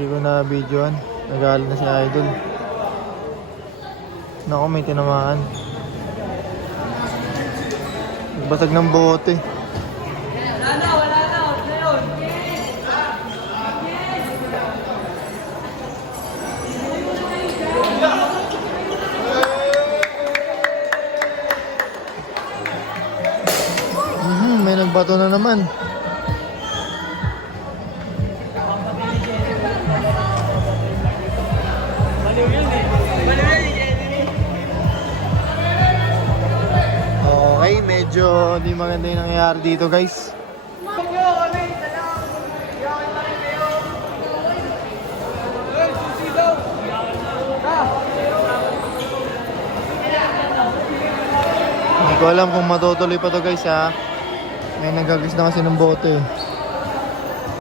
Hindi ko na videoan. Nagalit na si Idol. Naku, may tinamaan. Nagbasag ng bote. Wala na, out na yun. May nagbato na naman. Baliw yun eh. Baliw yun eh, Jeremy. Okay, medyo di maganda yung nangyayari dito, guys. Hindi ko alam kung matutuloy pa to, guys, ha. May nagagas na kasi ng bote.